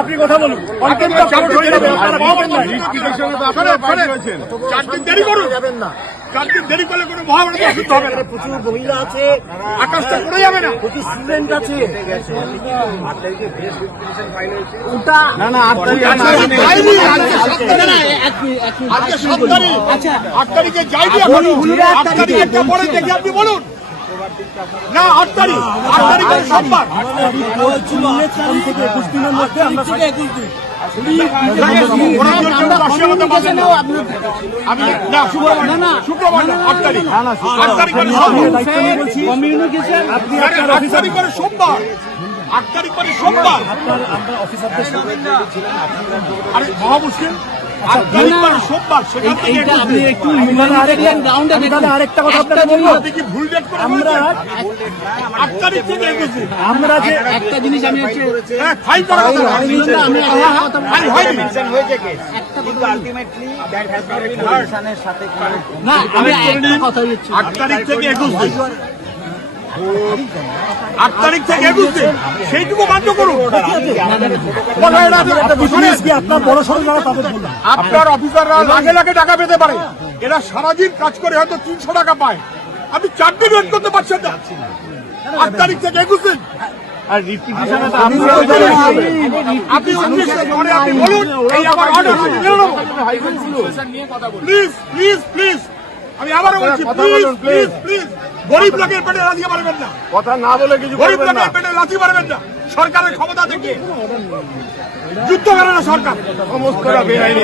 আপনি কথা বলুন। 4 দিন দেরি করুন, 4 দিন দেরি করলে কোনো মহাভারত অসুস্থ হবে না। প্রচুর মহিলা আছে, আকাশটা পড়ে যাবে না। প্রচুর স্টুডেন্ট আছে। আজকে 7 তারিখ, 8 তারিখে যাইনি এখন। 8 তারিখেরটা পরে দেখে আপনি বলুন না। 8 তারিখ, 8 তারিখে সোমবার। শুক্রবার 8 তারিখ, 8 তারিখ কমিউনিকেশন 8 তারিখ করে সোমবার, 8 তারিখ করে সোমবার। আরে মহা মুশকিল, 8 তারিখ করে সোমবার। সেখান থেকে আপনি একটু আরেকটা কথা আপনাকে বলবো, আপনি কি ভুল ডেট করে আমরা 8 তারিখ থেকে এগোচ্ছি। আমরা যে একটা জিনিস আমি হচ্ছে ফাইল করা কথা না, আমি একটা কথা বলছি। 8 তারিখ থেকে 21 8 তারিখ থেকে 21 সেইটুকু বাধ্য করুন। আপনার বড় সড়ক যারা তাদের বললাম, আপনার অফিসাররা লাখে লাখে টাকা পেতে পারে, এরা সারাদিন কাজ করে হয়তো 300 টাকা পায়। আপনি 4 দিন ওয়েট করতে পারছেন না। 8 তারিখ থেকে 21 আপনি বলুন, এই আমার অর্ডার প্লিজ প্লিজ প্লিজ, আমি আবারও বলছি প্লিজ প্লিজ প্লিজ, গরিব লোকের পেটে লাথি মারবেন না। কথা না বলে কিছু গরিব লোকের পেটে লাথি মারবেন না। সরকারের ক্ষমতা থেকে যুদ্ধ করে না সরকার, সমস্তটা বেআইনি।